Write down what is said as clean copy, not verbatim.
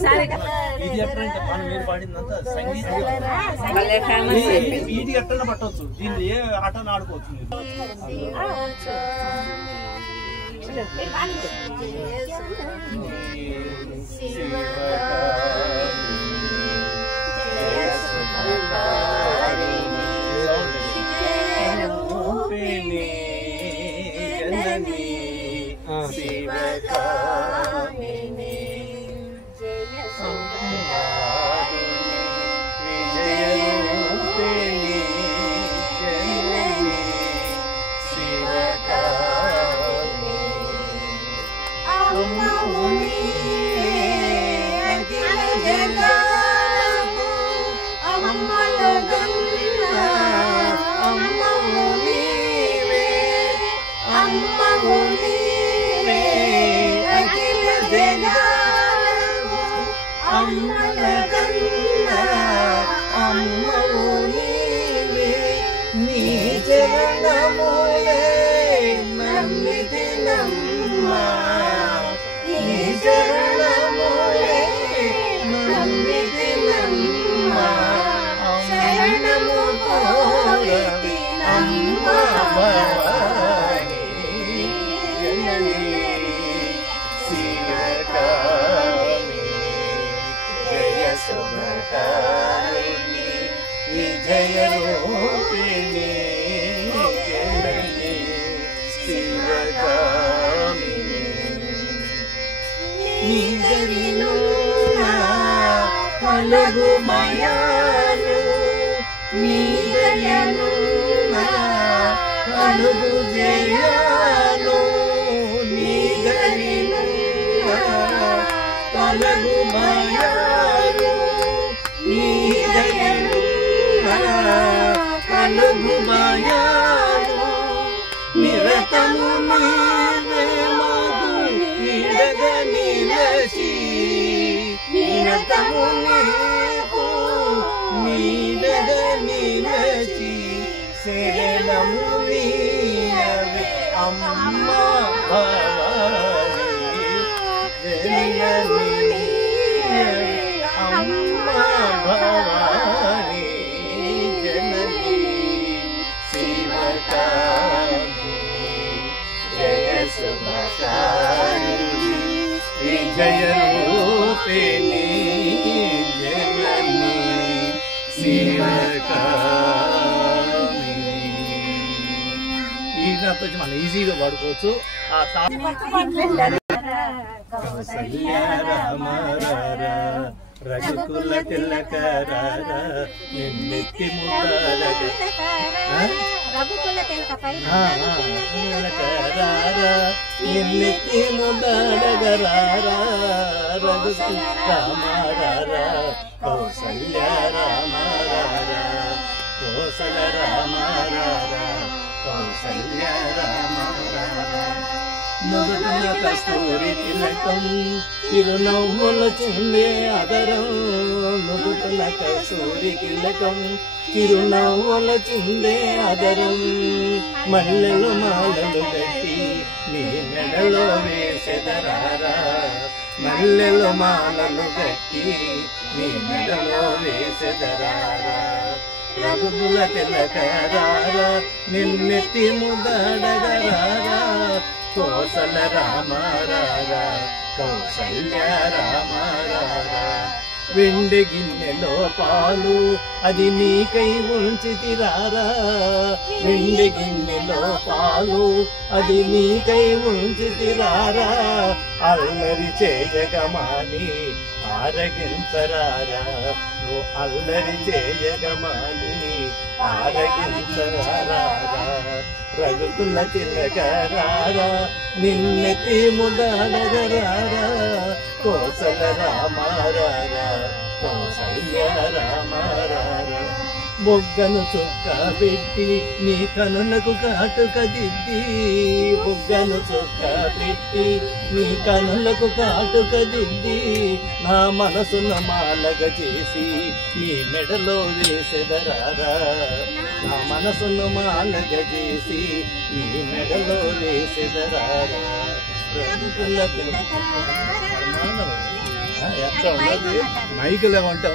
ఇది ఎట్లంటే మనం మీరు పాడిందంతా సంగీతం ఇది ఎట్లా పట్టవచ్చు, దీన్ని ఏ ఆటను ఆడుకోవచ్చు మీరు. మనం ఈజీగా వాడుకోవచ్చు. రఘుకుల తిలకరారా నిన్నెత్తి ముద్దడగరారా రఘుకుల రామారారా కౌసల్య రామారారా కోసల రామారారా కౌసల్య రామారారా నుదుటిన కస్తూరి తిలకం చిరునవ్వుల చుండే అదరం నుదుటిన కస్తూరి తిలకం చిరునవ్వుల చుండే అదరం మల్లెలు మాలలు కట్టి నీ మెడలో వేసెదరారా మల్లెలు మాలలు కట్టి నీ మెడలో వేసెదరారా రఘుకుల తిలకరారా నిన్నెత్తి ముద్దడగరారా కోసల రామారారా కౌసల్య రామారారా వెండి గిన్నెలో పాలు అది నీకై ఉంచితిరారా వెండి గిన్నెలో పాలు అది నీకై ఉంచితిరారా అల్లరి చేయగమాని ఆరగించరారా నువ్వు అల్లరి చేయగమాని ఆరగించరారా రఘుకుల తిలకరారా నిన్నెత్తి ముద్దడగరారా కోసల రామారారా కౌసల్య రామారారా బొగ్గను చుక్క పెట్టి నీ కనులకు కాటుక దిద్ది బొగ్గను చుక్క పెట్టి నీ కనులకు కాటుక దిద్ది నా మనసును మాలగ చేసి నీ మెడలో వేసెదరారా నా మనసును మాలగ చేసి నీ మెడలో వేసెదరారా రఘుకుల తిలకరారా మైక్ లేవంటే